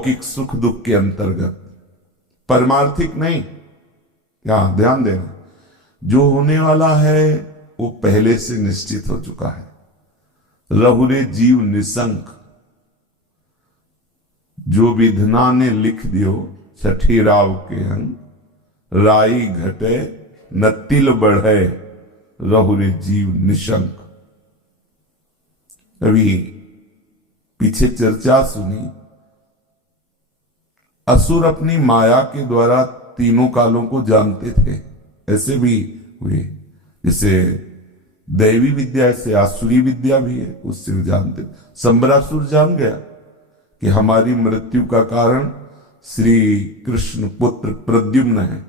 लौकिक सुख दुख के अंतर्गत, परमार्थिक नहीं। यहां ध्यान देना, जो होने वाला है वो पहले से निश्चित हो चुका है। रहुरे जीव निसंक, जो विधना ने लिख दियो छठी राव के अंग, राई घटे न तिल बढ़े रहुरे जीव निशंक। अभी पीछे चर्चा सुनी, असुर अपनी माया के द्वारा तीनों कालों को जानते थे, ऐसे भी हुए। जैसे दैवी विद्या ऐसे आसुरी विद्या भी है, उससे भी जानते। संबरासुर जान गया कि हमारी मृत्यु का कारण श्री कृष्ण पुत्र प्रद्युम्न है।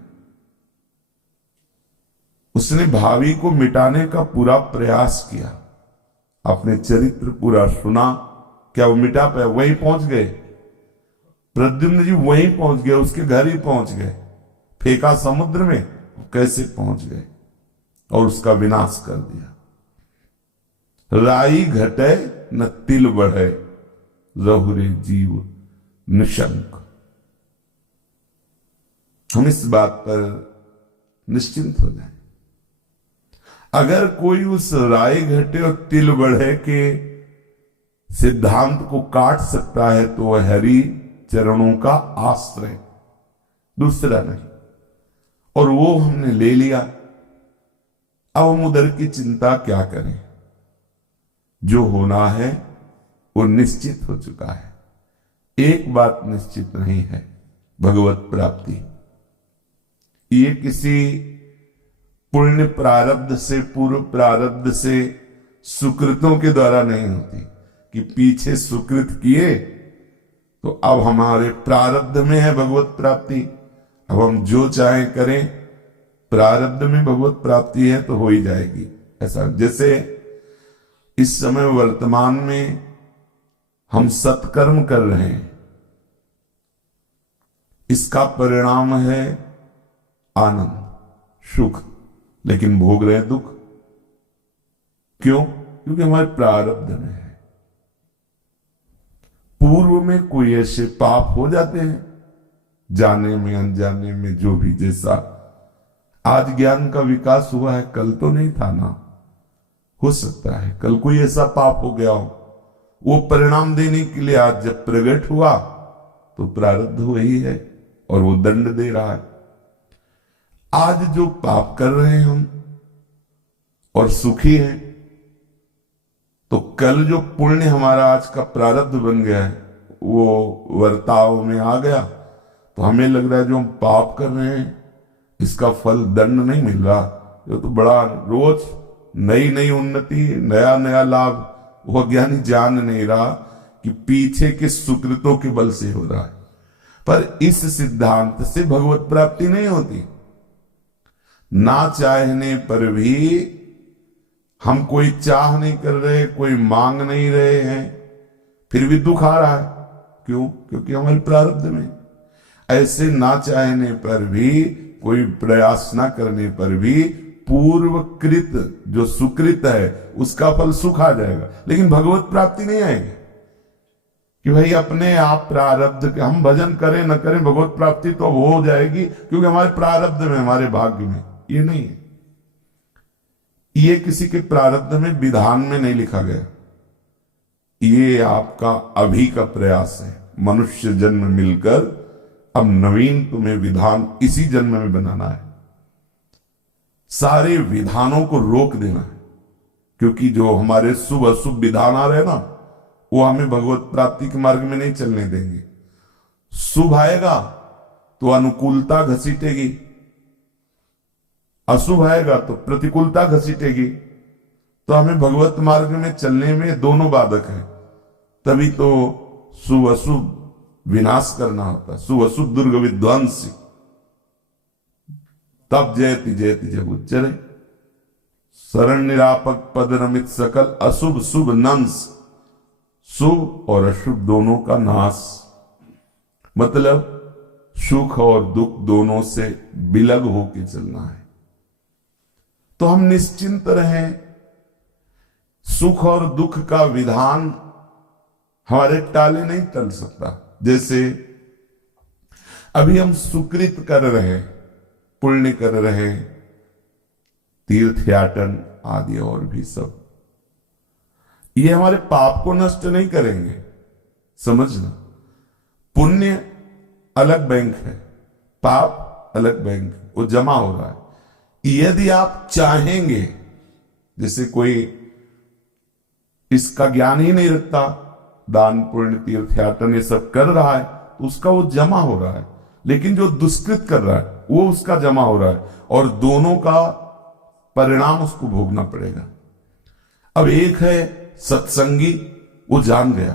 उसने भावी को मिटाने का पूरा प्रयास किया, अपने चरित्र पूरा सुना। क्या वो मिटा पाया? वहीं पहुंच गए प्रद्युम्न जी, वहीं पहुंच गए, उसके घर ही पहुंच गए। फेंका समुद्र में, कैसे पहुंच गए और उसका विनाश कर दिया। राई घटे न तिल बढ़े रहुरे जीव निशंक। हम इस बात पर निश्चिंत हो जाए। अगर कोई उस राई घटे और तिल बढ़े के सिद्धांत को काट सकता है तो वह हरि चरणों का आश्रय, दूसरा नहीं। और वो हमने ले लिया। अब हम उधर की चिंता क्या करें? जो होना है वो निश्चित हो चुका है। एक बात निश्चित नहीं है, भगवत प्राप्ति। ये किसी पुण्य प्रारब्ध से, पूर्व प्रारब्ध से, सुकृतों के द्वारा नहीं होती कि पीछे सुकृत किए तो अब हमारे प्रारब्ध में है भगवत प्राप्ति, अब हम जो चाहे करें, प्रारब्ध में भगवत प्राप्ति है तो हो ही जाएगी। ऐसा जैसे इस समय वर्तमान में हम सत्कर्म कर रहे हैं, इसका परिणाम है आनंद, सुख, लेकिन भोग रहे दुख। क्यों? क्योंकि हमारे प्रारब्ध में है। पूर्व में कोई ऐसे पाप हो जाते हैं, जाने में अनजाने में, जो भी जैसा। आज ज्ञान का विकास हुआ है, कल तो नहीं था ना। हो सकता है कल कोई ऐसा पाप हो गया हो, वो परिणाम देने के लिए आज जब प्रकट हुआ तो प्रारब्ध वही है और वो दंड दे रहा है। आज जो पाप कर रहे हैं हम और सुखी हैं, तो कल जो पुण्य हमारा आज का प्रारब्ध बन गया है वो वर्ताव में आ गया, तो हमें लग रहा है जो हम पाप कर रहे हैं इसका फल दंड नहीं मिल रहा। ये तो बड़ा रोज नई नई उन्नति, नया नया लाभ, वो अज्ञानी जान नहीं रहा कि पीछे के सुकृतों के बल से हो रहा है। पर इस सिद्धांत से भगवत प्राप्ति नहीं होती। ना चाहने पर भी हम कोई चाह नहीं कर रहे, कोई मांग नहीं रहे हैं, फिर भी दुख आ रहा है। क्यों? क्योंकि हमारे प्रारब्ध में। ऐसे ना चाहने पर भी, कोई प्रयास ना करने पर भी पूर्वकृत जो सुकृत है उसका फल सुख आ जाएगा, लेकिन भगवत प्राप्ति नहीं आएगी। कि भाई अपने आप प्रारब्ध, हम भजन करें न करें भगवत प्राप्ति तो हो जाएगी क्योंकि हमारे प्रारब्ध में, हमारे भाग्य में। ये नहीं है, ये किसी के प्रारब्ध में, विधान में नहीं लिखा गया। ये आपका अभी का प्रयास है। मनुष्य जन्म मिलकर अब नवीन तुम्हें विधान इसी जन्म में बनाना है। सारे विधानों को रोक देना है, क्योंकि जो हमारे शुभ अशुभ विधान आ रहे ना, वो हमें भगवत प्राप्ति के मार्ग में नहीं चलने देंगे। शुभ आएगा तो अनुकूलता घसीटेगी, अशुभ आएगा तो प्रतिकूलता घसीटेगी। तो हमें भगवत मार्ग में चलने में दोनों बाधक है। तभी तो शुभ अशुभ विनाश करना होता, शुभ अशुभ दुर्ग विध्वंस, तब जयति जयति जब उच्चरे। शरण निरापक पद रमित सकल, अशुभ शुभ नंस, शुभ और अशुभ दोनों का नाश। मतलब सुख और दुख दोनों से बिलग होके चलना है। तो हम निश्चिंत रहें। सुख और दुख का विधान हमारे टाले नहीं टल सकता। जैसे अभी हम सुकृत कर रहे हैं, पुण्य कर रहे हैं, तीर्थयाटन आदि और भी सब, ये हमारे पाप को नष्ट नहीं करेंगे। समझना, पुण्य अलग बैंक है, पाप अलग बैंक, वो जमा हो रहा है। यदि आप चाहेंगे, जैसे कोई इसका ज्ञान ही नहीं रखता, दान पुण्य तीर्थयाटन ये सब कर रहा है, तो उसका वो जमा हो रहा है, लेकिन जो दुष्कृत कर रहा है वो उसका जमा हो रहा है, और दोनों का परिणाम उसको भोगना पड़ेगा। अब एक है सत्संगी, वो जान गया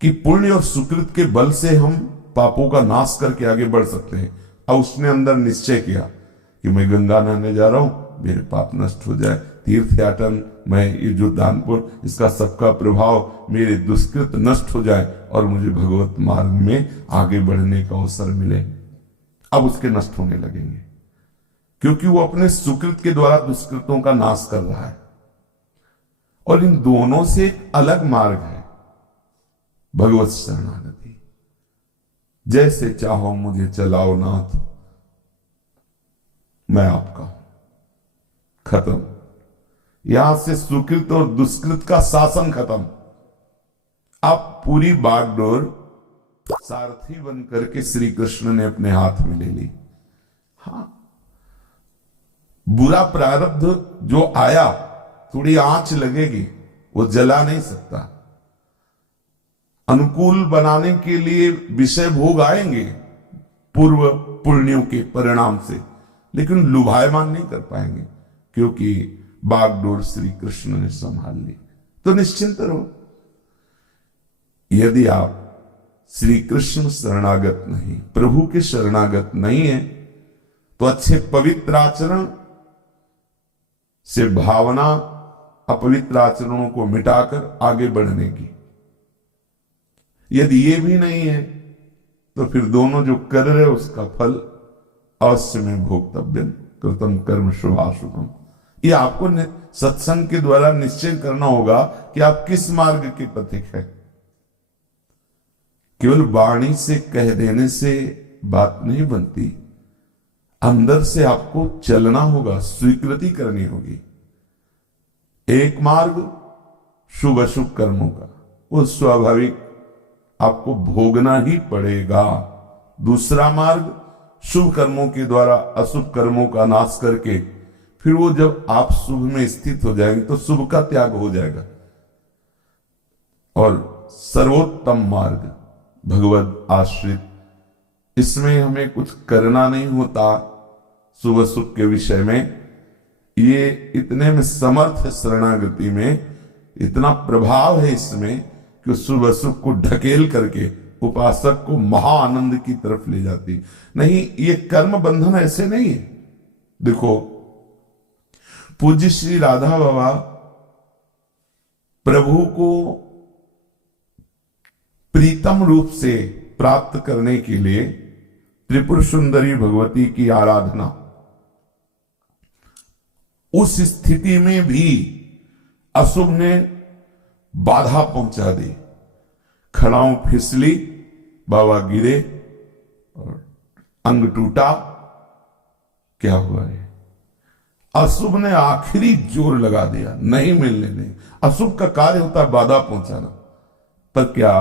कि पुण्य और सुकृत के बल से हम पापों का नाश करके आगे बढ़ सकते हैं। अब उसने अंदर निश्चय किया कि मैं गंगा नहाने जा रहा हूं, मेरे पाप नष्ट हो जाए, तीर्थयाटन, मैं ये जो दान पुण्य, इसका सबका प्रभाव मेरे दुष्कृत नष्ट हो जाए और मुझे भगवत मार्ग में आगे बढ़ने का अवसर मिले। अब उसके नष्ट होने लगेंगे, क्योंकि वो अपने सुकृत के द्वारा दुष्कृतों का नाश कर रहा है। और इन दोनों से एक अलग मार्ग है, भगवत शरणागति। जैसे चाहो मुझे चलाओ नाथ, मैं आपका हूं, खत्म। यहां से सुकृत और दुष्कृत का शासन खत्म। अब पूरी बागडोर सारथी बन करके श्री कृष्ण ने अपने हाथ में ले ली। हाँ, बुरा प्रारब्ध जो आया, थोड़ी आंच लगेगी, वो जला नहीं सकता। अनुकूल बनाने के लिए विषय भोग आएंगे पूर्व पुण्यों के परिणाम से, लेकिन लुभायमान नहीं कर पाएंगे, क्योंकि बागडोर श्री कृष्ण ने संभाल ली। तो निश्चिंत रहो, यदि आप श्री कृष्ण शरणागत नहीं, प्रभु के शरणागत नहीं है, तो अच्छे पवित्र आचरण से भावना अपवित्र आचरणों को मिटाकर आगे बढ़ने की। यदि ये भी नहीं है, तो फिर दोनों जो कर रहे उसका फल अवश्य में भोक्तव्य, कृतम कर्म शुभाशुभम। ये आपको सत्संग के द्वारा निश्चय करना होगा कि आप किस मार्ग के पथिक है। केवल वाणी से कह देने से बात नहीं बनती, अंदर से आपको चलना होगा, स्वीकृति करनी होगी। एक मार्ग शुभ अशुभ कर्मों का, वो स्वाभाविक आपको भोगना ही पड़ेगा। दूसरा मार्ग शुभ कर्मों के द्वारा अशुभ कर्मों का नाश करके, फिर वो जब आप शुभ में स्थित हो जाएंगे तो शुभ का त्याग हो जाएगा। और सर्वोत्तम मार्ग भगवत आश्रित, इसमें हमें कुछ करना नहीं होता। शुभ अशुभ के विषय में ये इतने में समर्थ है, शरणागति में इतना प्रभाव है इसमें कि शुभ अशुभ को ढकेल करके उपासक को महाआनंद की तरफ ले जाती। नहीं, ये कर्म बंधन ऐसे नहीं है। देखो, पूज्य श्री राधा बाबा प्रभु को प्रीतम रूप से प्राप्त करने के लिए त्रिपुर सुंदरी भगवती की आराधना, उस स्थिति में भी अशुभ ने बाधा पहुंचा दी। खड़ाऊ फिसली, बाबा गिरे और अंग टूटा। क्या हुआ है? अशुभ ने आखिरी जोर लगा दिया, नहीं मिलने दें। अशुभ का कार्य होता है बाधा पहुंचाना, पर क्या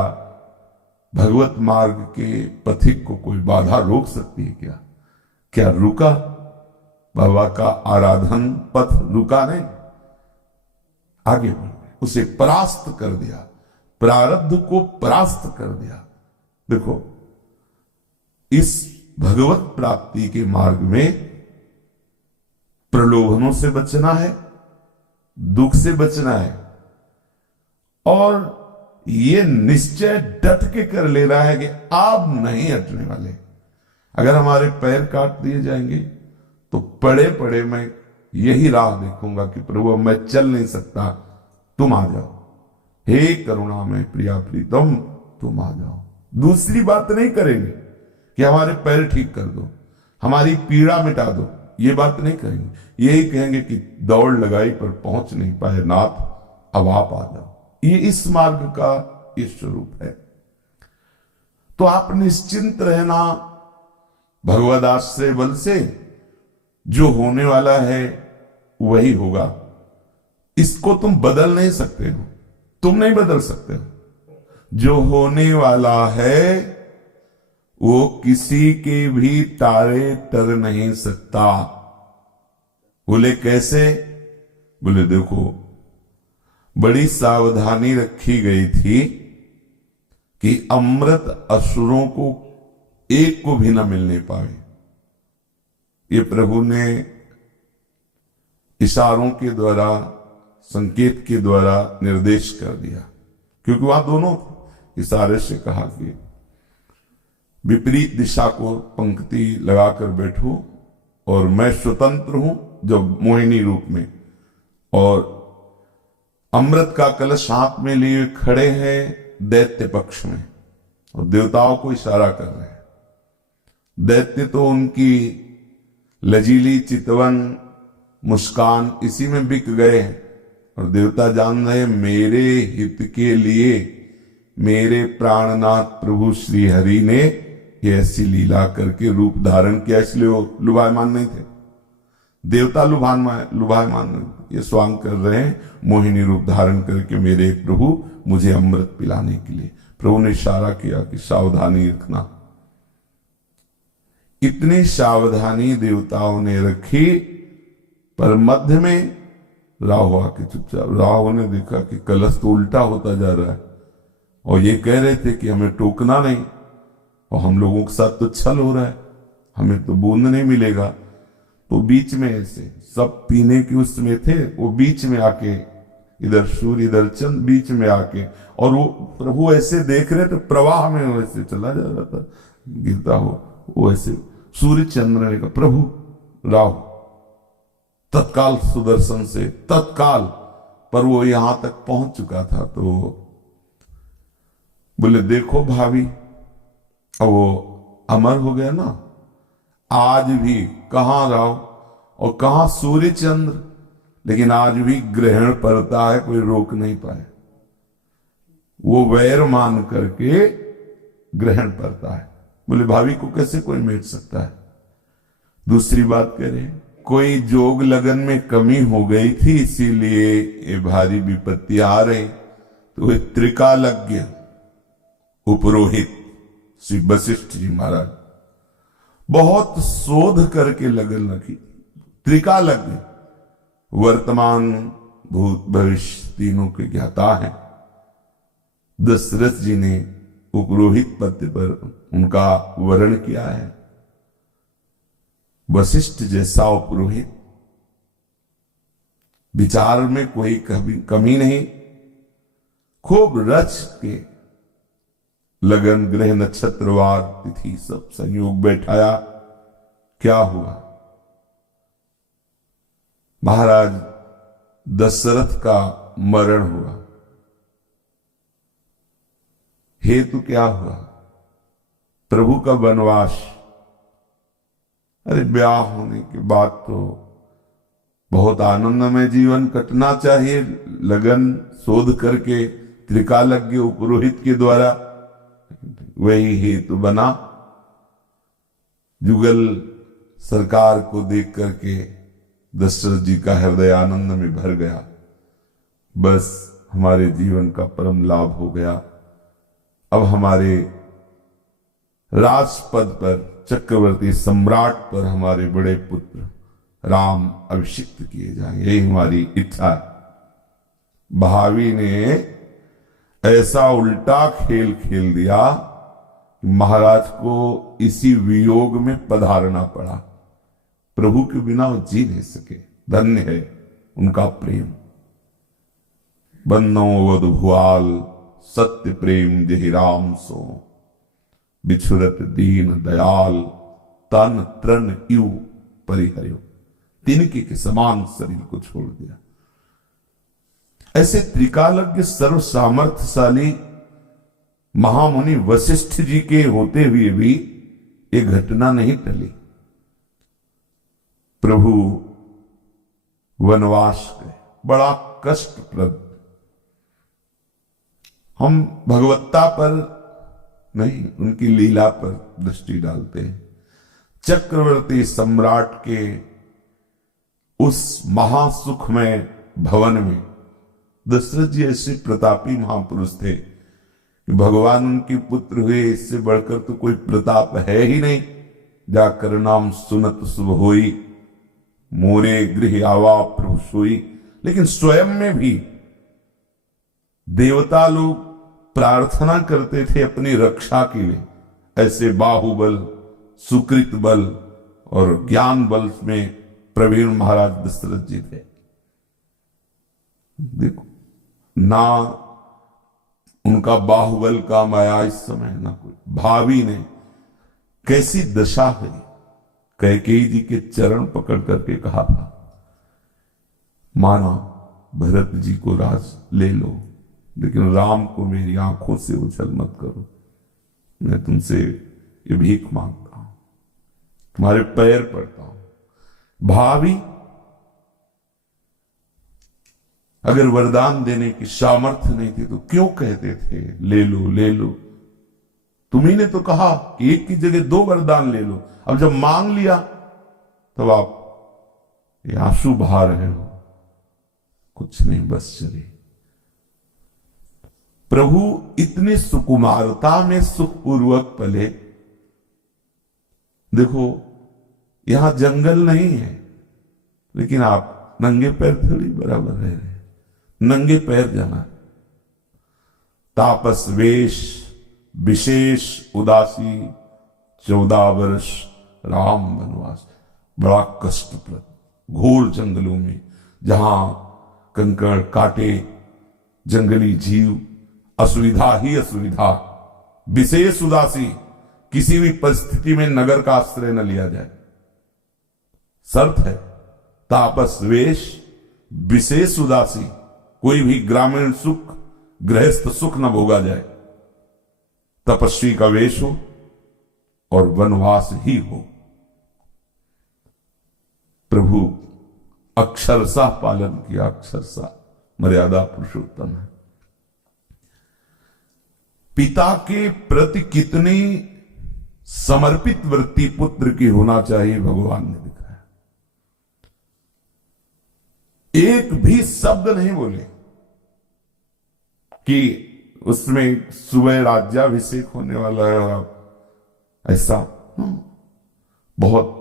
भगवत मार्ग के पथिक को कोई बाधा रोक सकती है? क्या रुका? बाबा का आराधन पथ रुका नहीं, आगे बढ़ गए, उसे परास्त कर दिया, प्रारब्ध को परास्त कर दिया। देखो, इस भगवत प्राप्ति के मार्ग में प्रलोभनों से बचना है, दुख से बचना है, और ये निश्चय डट के कर ले रहा है कि आप नहीं हटने वाले। अगर हमारे पैर काट दिए जाएंगे तो पड़े पड़े मैं यही राह देखूंगा कि प्रभु मैं चल नहीं सकता, तुम आ जाओ। हे करुणा में प्रिया प्रीतम, तुम आ जाओ। दूसरी बात नहीं करेंगे कि हमारे पैर ठीक कर दो, हमारी पीड़ा मिटा दो, ये बात नहीं कहेंगे। यही कहेंगे कि दौड़ लगाई पर पहुंच नहीं पाए नाथ, अब आप आ जाओ। ये इस मार्ग का ये स्वरूप है। तो आप निश्चिंत रहना, भगवद आश्रय बल से जो होने वाला है वही होगा। इसको तुम बदल नहीं सकते हो, तुम नहीं बदल सकते हो। जो होने वाला है वो किसी के भी तारे तर नहीं सकता। बोले कैसे? बोले देखो, बड़ी सावधानी रखी गई थी कि अमृत असुरों को एक को भी न मिलने पाए। ये प्रभु ने इशारों के द्वारा, संकेत के द्वारा निर्देश कर दिया, क्योंकि वहां दोनों इशारे से कहा कि विपरीत दिशा को पंक्ति लगाकर बैठो और मैं स्वतंत्र हूं जब मोहिनी रूप में, और अमृत का कलश हाथ में लिए खड़े हैं दैत्य पक्ष में और देवताओं को इशारा कर रहे हैं। दैत्य तो उनकी लजीली चितवन मुस्कान इसी में बिक गए हैं, और देवता जान रहे मेरे हित के लिए मेरे प्राणनाथ प्रभु श्री हरि ने ये ऐसी लीला करके रूप धारण किया, इसलिए वो लुभायमान नहीं थे। देवता लुभायमान नहीं, ये स्वांग कर रहे हैं मोहिनी रूप धारण करके मेरे प्रभु मुझे अमृत पिलाने के लिए। प्रभु ने इशारा किया कि सावधानी रखना। इतनी सावधानी देवताओं ने रखी, पर मध्य में राहु आके चुपचाप, राहु ने देखा कि कलश तो उल्टा होता जा रहा है, और ये कह रहे थे कि हमें टोकना नहीं, और हम लोगों के साथ तो छल हो रहा है, हमें तो बूंद नहीं मिलेगा। तो बीच में ऐसे सब पीने की उसमें थे, वो बीच में आके, इधर सूर्य इधर चंद्र, बीच में आके, और वो प्रभु ऐसे देख रहे थे, प्रवाह में वैसे चला जा रहा था, गिरता हो वो ऐसे। सूर्य चंद्र ने कहा प्रभु राहु, तत्काल सुदर्शन से तत्काल, पर वो यहां तक पहुंच चुका था। तो बोले देखो भाभी, अब वो अमर हो गया ना, आज भी कहां राहु और कहां सूर्य चंद्र, लेकिन आज भी ग्रहण पड़ता है, कोई रोक नहीं पाए। वो वैर मान करके ग्रहण पड़ता है। बोले भाभी को कैसे कोई मेट सकता है? दूसरी बात करें, कोई जोग लगन में कमी हो गई थी, इसीलिए ये भारी विपत्ति आ रही। तो वे त्रिकालज्ञ उपरोहित श्री वशिष्ठ जी महाराज बहुत शोध करके लगन रखी। त्रिकालज्ञ वर्तमान भूत भविष्य तीनों के ज्ञाता हैं। दशरथ जी ने उपरोहित पद पर उनका वर्ण किया है। वशिष्ठ जैसा उपरोहित, विचार में कोई कमी नहीं, खूब रच के लगन ग्रह नक्षत्रवार तिथि सब संयोग बैठाया। क्या हुआ? महाराज दशरथ का मरण हुआ। हेतु क्या हुआ? प्रभु का वनवास। अरे ब्याह होने के बाद तो बहुत आनंदमय जीवन कटना चाहिए, लगन शोध करके त्रिकालज्ञ उपरोहित के द्वारा। वही हेतु बना। जुगल सरकार को देख करके दशरथ जी का हृदय आनंद में भर गया। बस हमारे जीवन का परम लाभ हो गया। अब हमारे राजपद पर, चक्रवर्ती सम्राट पर हमारे बड़े पुत्र राम अभिषिक्त किए जाएंगे, यही हमारी इच्छा है। भावी ने ऐसा उल्टा खेल खेल दिया कि महाराज को इसी वियोग में पधारना पड़ा। प्रभु के बिना वो जी नहीं सके। धन्य है उनका प्रेम। बन्नो वध भुआल सत्य प्रेम जहि राम सो, बिछुरत दीन दयाल तन तृण यू परिहर्यो। तिनके के समान शरीर को छोड़ दिया। ऐसे त्रिकालज्ञ सर्व सामर्थ्यशाली महामुनि वशिष्ठ जी के होते हुए भी ये घटना नहीं टली। प्रभु वनवास गए, बड़ा कष्टप्रद। हम भगवत्ता पर नहीं, उनकी लीला पर दृष्टि डालते हैं। चक्रवर्ती सम्राट के उस महासुखमय भवन में दशरथ जी ऐसे प्रतापी महापुरुष थे कि भगवान उनके पुत्र हुए, इससे बढ़कर तो कोई प्रताप है ही नहीं। जाकर नाम सुनत शुभ होई, मोरे गृह आवा प्रभु सोई। लेकिन स्वयं में भी देवता लोग प्रार्थना करते थे अपनी रक्षा के लिए। ऐसे बाहुबल, सुकृत बल और ज्ञान बल में प्रवीण महाराज दशरथ जी थे। देखो ना उनका बाहुबल काम आया इस समय, ना कोई। भाभी ने कैसी दशा हुई, कैकेयी जी के चरण पकड़ करके कहा था, माना भरत जी को राज ले लो, लेकिन राम को मेरी आंखों से उछल मत करो। मैं तुमसे ये भीख मांगता हूं, तुम्हारे पैर पड़ता हूं। भाभी अगर वरदान देने की सामर्थ्य नहीं थी तो क्यों कहते थे ले लो ले लो? तुम्ही ने तो कहा कि एक की जगह 2 वरदान ले लो। अब जब मांग लिया तब आप ये आंसू बहा रहे हो। कुछ नहीं, बस चले। प्रभु इतने सुकुमारता में सुखपूर्वक पले। देखो यहां जंगल नहीं है, लेकिन आप नंगे पैर थोड़ी बराबर रह रहे, नंगे पैर जाना। तापस वेश विशेष उदासी, 14 वर्ष राम वनवास। बड़ा कष्टप्रद घोर जंगलों में, जहां कंकड़ काटे, जंगली जीव, असुविधा ही असुविधा, विशेष उदासी। किसी भी परिस्थिति में नगर का आश्रय न लिया जाए। शर्त है तापस वेश विशेष उदासी। कोई भी ग्रामीण सुख, गृहस्थ सुख न भोगा जाए। तपस्वी का वेश हो और वनवास ही हो। प्रभु अक्षरशः पालन किया, अक्षरशः मर्यादा पुरुषोत्तम है। पिता के प्रति कितनी समर्पित वृत्ति पुत्र की होना चाहिए भगवान ने दिखाया। एक भी शब्द नहीं बोले कि उसमें सुबह राज्याभिषेक होने वाला है और आप ऐसा। बहुत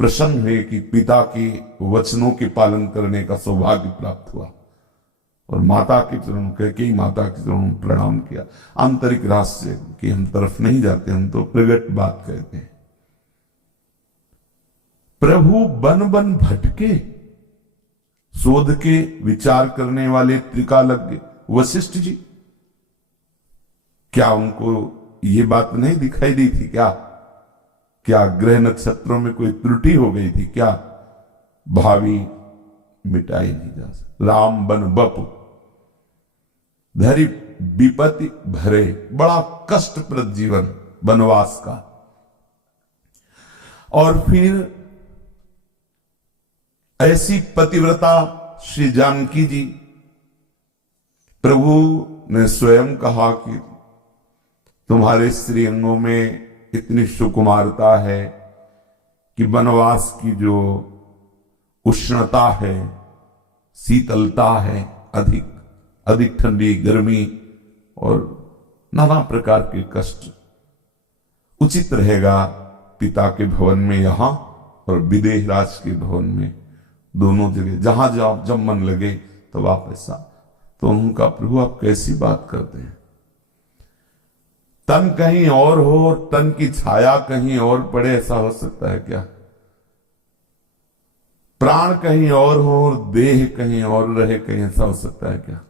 प्रसन्न हुए कि पिता के वचनों के पालन करने का सौभाग्य प्राप्त हुआ और माता के चरण, कैकेयी माता के चरण प्रणाम किया। आंतरिक रहस्य की हम तरफ नहीं जाते, हम तो प्रगट बात कहते हैं। प्रभु बन बन भटके, शोध के विचार करने वाले त्रिकालज्ञ वशिष्ठ जी, क्या उनको ये बात नहीं दिखाई दी थी क्या? क्या ग्रह नक्षत्रों में कोई त्रुटि हो गई थी क्या? भावी मिटाई नहीं जा सकती। राम बन बपु धरी विपत्ति भरे। बड़ा कष्टप्रद जीवन वनवास का। और फिर ऐसी पतिव्रता श्री जानकी जी, प्रभु ने स्वयं कहा कि तुम्हारे श्रीअंगों में इतनी सुकुमारता है कि वनवास की जो उष्णता है, शीतलता है, अधिक ठंडी, गर्मी और नाना प्रकार के कष्ट, उचित रहेगा पिता के भवन में यहां और विदेह राज के भवन में, दोनों जगह जहां जब मन लगे तब आप ऐसा। तो उनका प्रभु आप कैसी बात करते हैं? तन कहीं और हो, तन की छाया कहीं और पड़े, ऐसा हो सकता है क्या? प्राण कहीं और हो और देह कहीं और रहे, कहीं ऐसा हो सकता है क्या?